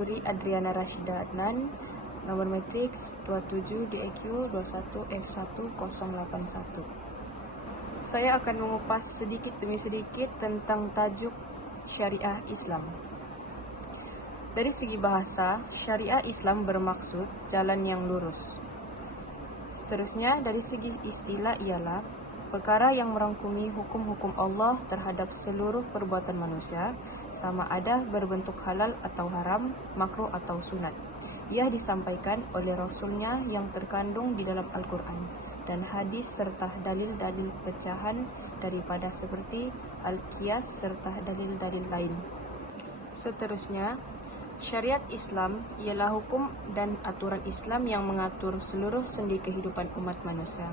Zuhri Adriana Rashida Adnan, nomor matriks 27 DIQ 21F10081. Saya akan mengupas sedikit demi sedikit tentang tajuk Syariah Islam. Dari segi bahasa, Syariah Islam bermaksud jalan yang lurus. Seterusnya, dari segi istilah ialah perkara yang merangkumi hukum-hukum Allah terhadap seluruh perbuatan manusia, sama ada berbentuk halal atau haram, makruh atau sunat. Ia disampaikan oleh Rasulnya yang terkandung di dalam Al-Quran dan hadis serta dalil-dalil pecahan daripada seperti Al-Qiyas serta dalil-dalil lain. Seterusnya, syariat Islam ialah hukum dan aturan Islam yang mengatur seluruh sendi kehidupan umat manusia.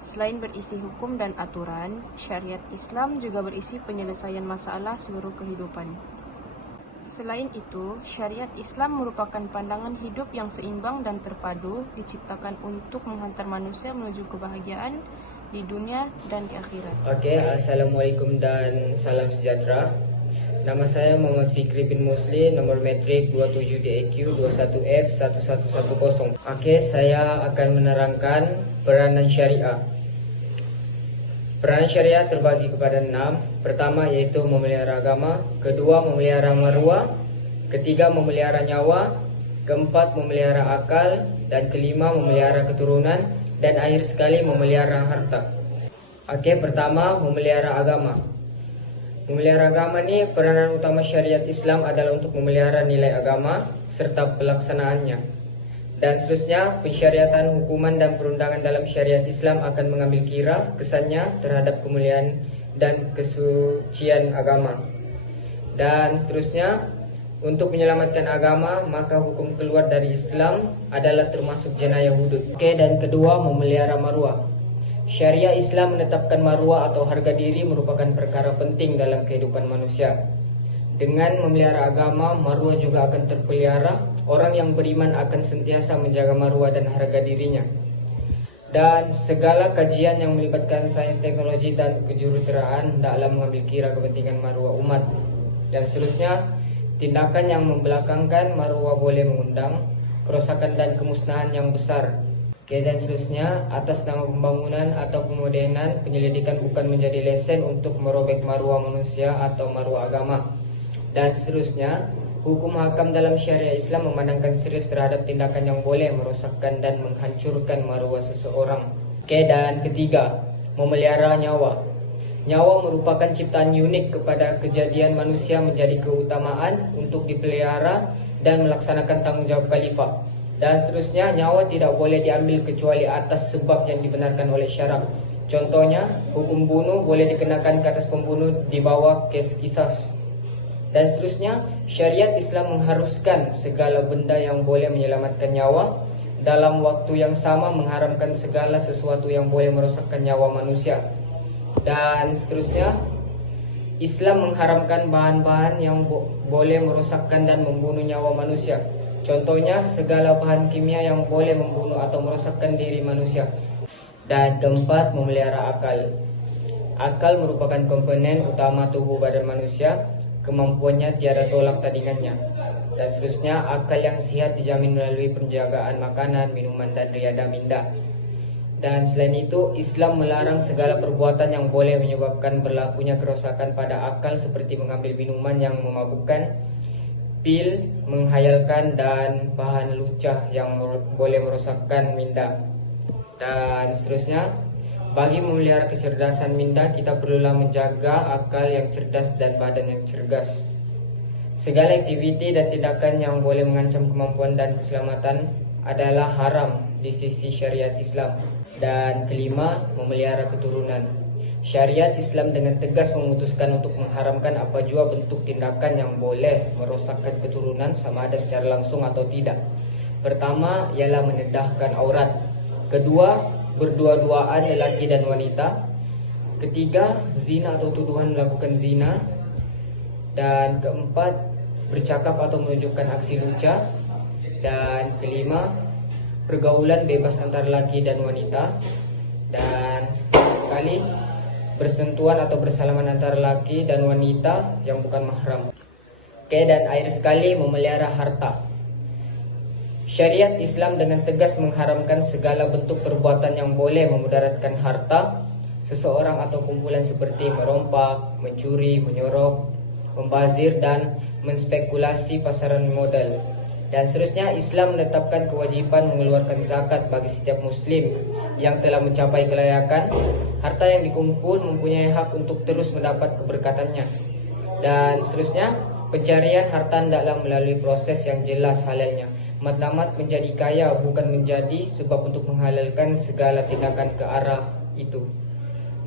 Selain berisi hukum dan aturan, syariat Islam juga berisi penyelesaian masalah seluruh kehidupan. Selain itu, syariat Islam merupakan pandangan hidup yang seimbang dan terpadu, diciptakan untuk menghantar manusia menuju kebahagiaan di dunia dan di akhirat. Oke, assalamualaikum dan salam sejahtera. Nama saya Muhammad Fikri bin Musli, nomor metrik 27 DIQ 21F1110. Oke, saya akan menerangkan peranan syariah. Peranan syariah terbagi kepada 6. Pertama yaitu memelihara agama, kedua memelihara maruah, ketiga memelihara nyawa, keempat memelihara akal, dan kelima memelihara keturunan, dan akhir sekali memelihara harta. Oke, pertama memelihara agama. Memelihara agama ini peranan utama syariat Islam adalah untuk memelihara nilai agama serta pelaksanaannya. Dan seterusnya, pensyariatan hukuman dan perundangan dalam syariat Islam akan mengambil kira kesannya terhadap kemuliaan dan kesucian agama. Dan seterusnya, untuk menyelamatkan agama, maka hukum keluar dari Islam adalah termasuk jenayah hudud. Oke, dan kedua, memelihara maruah. Syariah Islam menetapkan maruah atau harga diri merupakan perkara penting dalam kehidupan manusia. Dengan memelihara agama, maruah juga akan terpelihara. Orang yang beriman akan sentiasa menjaga maruah dan harga dirinya. Dan segala kajian yang melibatkan sains, teknologi, dan kejuruteraan dalam mengambil kira kepentingan maruah umat. Dan seterusnya, tindakan yang membelakangkan maruah boleh mengundang kerusakan dan kemusnahan yang besar. Oke, dan seterusnya, atas nama pembangunan atau pemodernan, penyelidikan bukan menjadi lesen untuk merobek maruah manusia atau maruah agama. Dan seterusnya, hukum hakam dalam syariah Islam memandangkan serius terhadap tindakan yang boleh merosakkan dan menghancurkan maruah seseorang. Oke, dan ketiga, memelihara nyawa. Nyawa merupakan ciptaan unik kepada kejadian manusia menjadi keutamaan untuk dipelihara dan melaksanakan tanggung jawab khalifah. Dan seterusnya, nyawa tidak boleh diambil kecuali atas sebab yang dibenarkan oleh syarak. Contohnya, hukum bunuh boleh dikenakan ke atas pembunuh di bawah kes kisas. Dan seterusnya, syariat Islam mengharuskan segala benda yang boleh menyelamatkan nyawa, dalam waktu yang sama mengharamkan segala sesuatu yang boleh merosakkan nyawa manusia. Dan seterusnya, Islam mengharamkan bahan-bahan yang boleh merosakkan dan membunuh nyawa manusia. Contohnya, segala bahan kimia yang boleh membunuh atau merosakkan diri manusia. Dan keempat, memelihara akal. Akal merupakan komponen utama tubuh badan manusia. Kemampuannya tiada tolak tandingannya. Dan seterusnya, akal yang sihat dijamin melalui penjagaan makanan, minuman, dan riadah minda. Dan selain itu, Islam melarang segala perbuatan yang boleh menyebabkan berlakunya kerusakan pada akal, seperti mengambil minuman yang memabukkan, pil, menghayalkan, dan bahan lucah yang boleh merosakkan minda. Dan seterusnya, bagi memelihara kecerdasan minda, kita perlulah menjaga akal yang cerdas dan badan yang cergas. Segala aktiviti dan tindakan yang boleh mengancam kemampuan dan keselamatan adalah haram di sisi syariat Islam. Dan kelima, memelihara keturunan. Syariat Islam dengan tegas memutuskan untuk mengharamkan apa jua bentuk tindakan yang boleh merosakkan keturunan, sama ada secara langsung atau tidak. Pertama, ialah menedahkan aurat. Kedua, berdua-duaan lelaki dan wanita. Ketiga, zina atau tuduhan melakukan zina. Dan keempat, bercakap atau menunjukkan aksi luca. Dan kelima, pergaulan bebas antar laki dan wanita. Dan kali bersentuhan atau bersalaman antara laki dan wanita yang bukan mahram. Oke, dan akhir sekali memelihara harta. Syariat Islam dengan tegas mengharamkan segala bentuk perbuatan yang boleh memudaratkan harta seseorang atau kumpulan seperti merompak, mencuri, menyorok, membazir, dan menspekulasi pasaran modal. Dan seterusnya, Islam menetapkan kewajiban mengeluarkan zakat bagi setiap muslim yang telah mencapai kelayakan. Harta yang dikumpul mempunyai hak untuk terus mendapat keberkatannya. Dan seterusnya, pencarian harta hendaklah melalui proses yang jelas halalnya. Matlamat menjadi kaya bukan menjadi sebab untuk menghalalkan segala tindakan ke arah itu.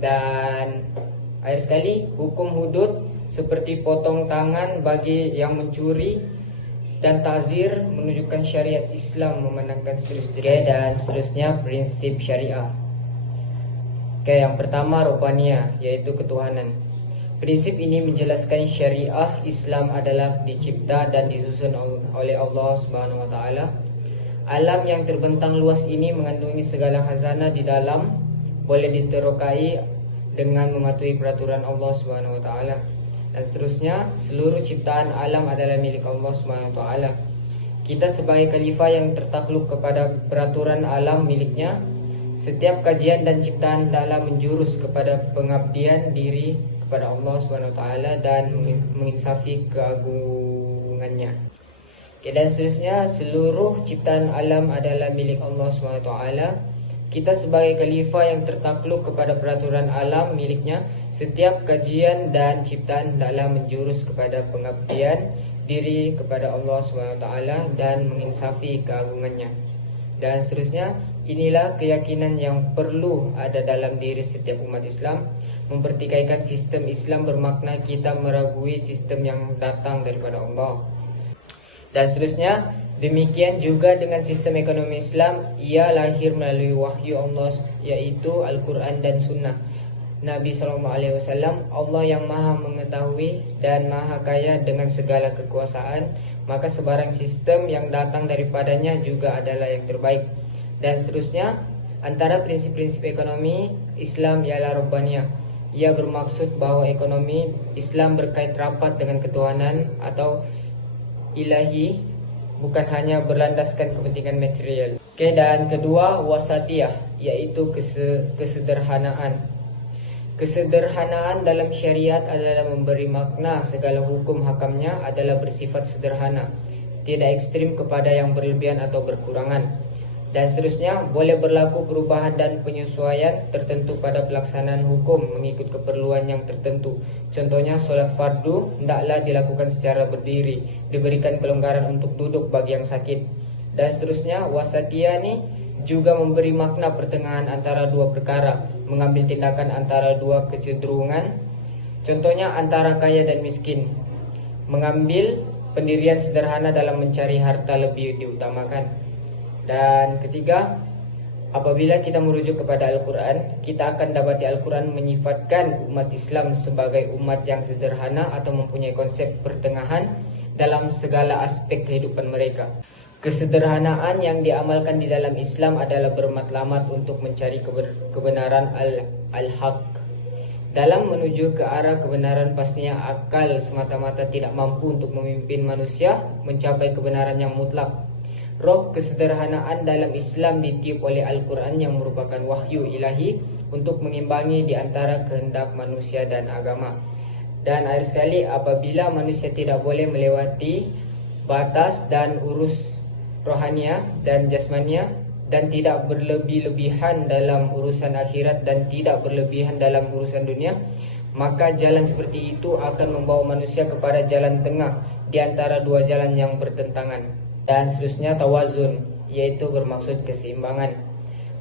Dan akhir sekali, hukum hudud seperti potong tangan bagi yang mencuri dan ta'zir menunjukkan syariat Islam memandangkan serius. Dan seterusnya, prinsip syariah. Oke, yang pertama Robbaniyah, yaitu ketuhanan. Prinsip ini menjelaskan syariah Islam adalah dicipta dan disusun oleh Allah Subhanahu wa taala. Alam yang terbentang luas ini mengandungi segala khazanah di dalam, boleh diterokai dengan mematuhi peraturan Allah Subhanahu wa taala. Dan seterusnya, seluruh ciptaan alam adalah milik Allah Subhanahu wa taala. Kita sebagai khalifah yang tertakluk kepada peraturan alam miliknya. Setiap kajian dan ciptaan hendaklah menjurus kepada pengabdian diri kepada Allah Subhanahu wa taala dan menginsafi keagungannya. Dan seterusnya, seluruh ciptaan alam adalah milik Allah Subhanahu wa taala. Kita sebagai khalifah yang tertakluk kepada peraturan alam miliknya. Setiap kajian dan ciptaan hendaklah menjurus kepada pengabdian diri kepada Allah Subhanahu wa taala dan menginsafi keagungannya. Dan seterusnya, inilah keyakinan yang perlu ada dalam diri setiap umat Islam. Mempertikaikan sistem Islam bermakna kita meragui sistem yang datang daripada Allah. Dan seterusnya, demikian juga dengan sistem ekonomi Islam. Ia lahir melalui wahyu Allah, yaitu Al-Quran dan Sunnah Nabi SAW. Allah yang maha mengetahui dan maha kaya dengan segala kekuasaan, maka sebarang sistem yang datang daripadanya juga adalah yang terbaik. Dan seterusnya, antara prinsip-prinsip ekonomi Islam ialah Robbaniyah. Ia bermaksud bahwa ekonomi Islam berkait rapat dengan ketuhanan atau ilahi, bukan hanya berlandaskan kepentingan material. Oke, dan kedua, wasatiyah, yaitu kesederhanaan. Kesederhanaan dalam syariat adalah memberi makna segala hukum hakamnya adalah bersifat sederhana, tidak ekstrim kepada yang berlebihan atau berkurangan. Dan seterusnya, boleh berlaku perubahan dan penyesuaian tertentu pada pelaksanaan hukum mengikut keperluan yang tertentu. Contohnya, solat fardu hendaklah dilakukan secara berdiri, diberikan kelonggaran untuk duduk bagi yang sakit. Dan seterusnya, wasatiyah ini juga memberi makna pertengahan antara dua perkara, mengambil tindakan antara dua kecenderungan. Contohnya, antara kaya dan miskin. Mengambil pendirian sederhana dalam mencari harta lebih diutamakan. Dan ketiga, apabila kita merujuk kepada Al-Quran, kita akan dapati Al-Quran menyifatkan umat Islam sebagai umat yang sederhana atau mempunyai konsep pertengahan dalam segala aspek kehidupan mereka. Kesederhanaan yang diamalkan di dalam Islam adalah bermatlamat untuk mencari kebenaran al-haq. Dalam menuju ke arah kebenaran, pastinya akal semata-mata tidak mampu untuk memimpin manusia mencapai kebenaran yang mutlak. Roh kesederhanaan dalam Islam ditiup oleh Al-Quran yang merupakan wahyu ilahi untuk mengimbangi di antara kehendak manusia dan agama. Dan akhir sekali, apabila manusia tidak boleh melewati batas dan urus rohania dan jasmania, dan tidak berlebih-lebihan dalam urusan akhirat dan tidak berlebihan dalam urusan dunia, maka jalan seperti itu akan membawa manusia kepada jalan tengah di antara dua jalan yang bertentangan. Dan seterusnya, tawazun, yaitu bermaksud keseimbangan.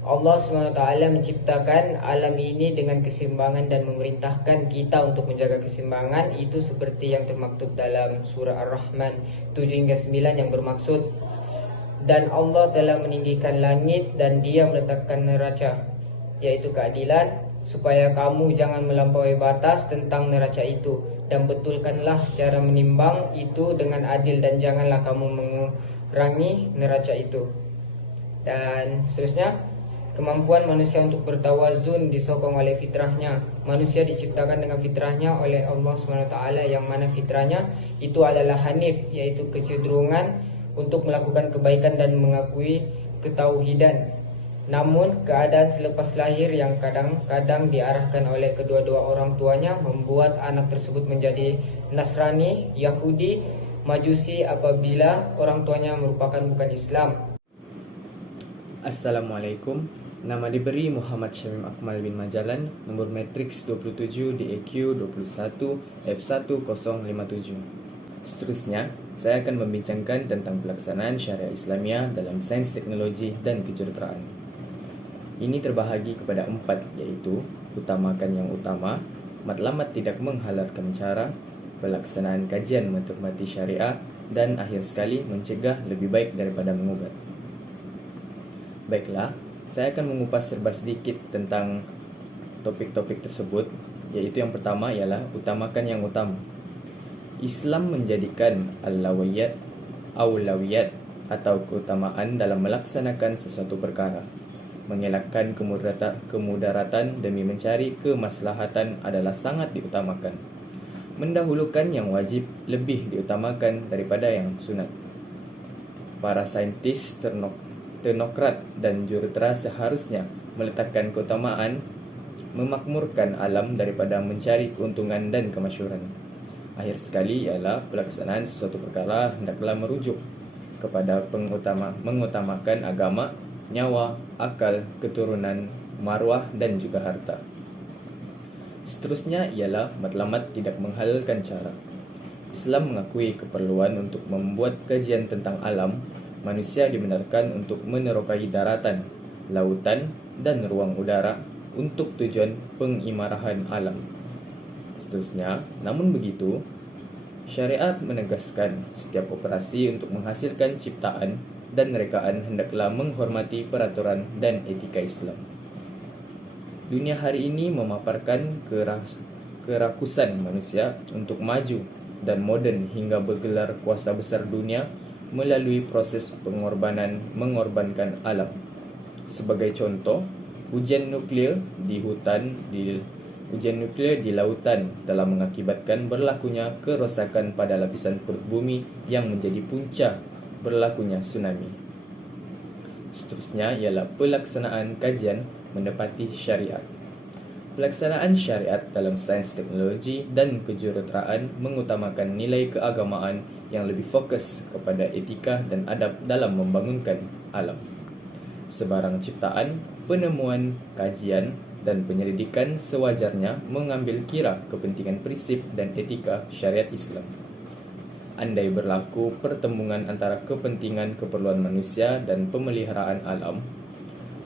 Allah SWT menciptakan alam ini dengan keseimbangan dan memerintahkan kita untuk menjaga keseimbangan itu seperti yang termaktub dalam surah Ar-Rahman 7-9 yang bermaksud, dan Allah telah meninggikan langit dan Dia meletakkan neraca, yaitu keadilan, supaya kamu jangan melampaui batas tentang neraca itu, dan betulkanlah cara menimbang itu dengan adil, dan janganlah kamu mengurangi neraca itu. Dan seterusnya, Kemampuan manusia untuk bertawazun disokong oleh fitrahnya. Manusia diciptakan dengan fitrahnya oleh Allah SWT, yang mana fitrahnya itu adalah hanif, yaitu kecenderungan untuk melakukan kebaikan dan mengakui ketauhidan. Namun keadaan selepas lahir yang kadang-kadang diarahkan oleh kedua-dua orang tuanya membuat anak tersebut menjadi Nasrani, Yahudi, Majusi apabila orang tuanya merupakan bukan Islam. Assalamualaikum. Nama diberi Muhammad Syamim Akmal bin Majalan, nombor matriks 27 DAQ 21 F1057. Seterusnya, saya akan membincangkan tentang pelaksanaan syariah Islamiyah dalam sains teknologi dan kejuruteraan. Ini terbahagi kepada 4, yaitu utamakan yang utama, matlamat tidak menghalalkan cara, pelaksanaan kajian menghormati syariah, dan akhir sekali mencegah lebih baik daripada mengubat. Baiklah, saya akan mengupas serba sedikit tentang topik-topik tersebut, yaitu yang pertama ialah utamakan yang utama. Islam menjadikan aulawiyat atau keutamaan dalam melaksanakan sesuatu perkara. Mengelakkan kemudaratan demi mencari kemaslahatan adalah sangat diutamakan. Mendahulukan yang wajib lebih diutamakan daripada yang sunat. Para saintis, teknokrat dan jurutera seharusnya meletakkan keutamaan memakmurkan alam daripada mencari keuntungan dan kemasyhuran. Akhir sekali ialah pelaksanaan sesuatu perkara hendaklah merujuk kepada mengutamakan agama, nyawa, akal, keturunan, maruah dan juga harta. Seterusnya ialah matlamat tidak menghalalkan cara. Islam mengakui keperluan untuk membuat kajian tentang alam. Manusia dibenarkan untuk menerokai daratan, lautan, dan ruang udara untuk tujuan pengimarahan alam. Seterusnya, namun begitu, syariat menegaskan setiap operasi untuk menghasilkan ciptaan dan rekaan hendaklah menghormati peraturan dan etika Islam. Dunia hari ini memaparkan kerakusan manusia untuk maju dan moden hingga bergelar kuasa besar dunia melalui proses mengorbankan alam. Sebagai contoh, ujian nuklear di lautan telah mengakibatkan berlakunya kerosakan pada lapisan perut bumi yang menjadi punca berlakunya tsunami. Seterusnya ialah pelaksanaan kajian mendapati syariat. Pelaksanaan syariat dalam sains teknologi dan kejuruteraan mengutamakan nilai keagamaan yang lebih fokus kepada etika dan adab dalam membangunkan alam. Sebarang ciptaan, penemuan, kajian, dan penyelidikan sewajarnya mengambil kira kepentingan prinsip dan etika syariat Islam. Andai berlaku pertembungan antara kepentingan keperluan manusia dan pemeliharaan alam,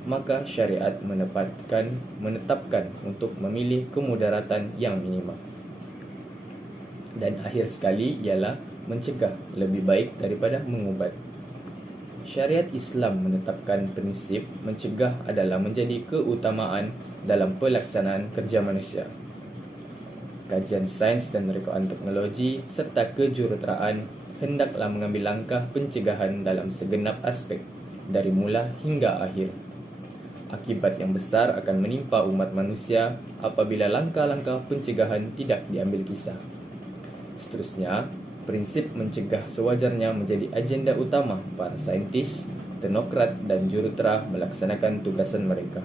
maka syariat menetapkan untuk memilih kemudaratan yang minimal. Dan akhir sekali ialah mencegah lebih baik daripada mengubat. Syariat Islam menetapkan prinsip mencegah adalah menjadi keutamaan dalam pelaksanaan kerja manusia. Kajian sains dan rekaan teknologi serta kejuruteraan hendaklah mengambil langkah pencegahan dalam segenap aspek dari mula hingga akhir. Akibat yang besar akan menimpa umat manusia apabila langkah-langkah pencegahan tidak diambil kisah. Seterusnya, prinsip mencegah sewajarnya menjadi agenda utama para saintis, teknokrat dan jurutera melaksanakan tugasan mereka.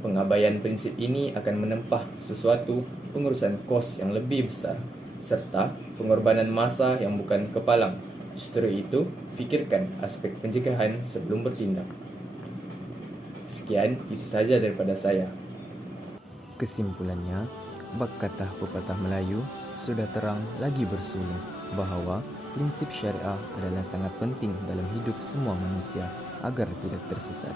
Pengabaian prinsip ini akan menempah sesuatu pengurusan kos yang lebih besar serta pengorbanan massa yang bukan kepalang. Justru itu, fikirkan aspek pencegahan sebelum bertindak. Sekian, itu saja daripada saya. Kesimpulannya, bak kata pepatah Melayu, sudah terang lagi bersuluh, bahawa prinsip syariah adalah sangat penting dalam hidup semua manusia agar tidak tersesat.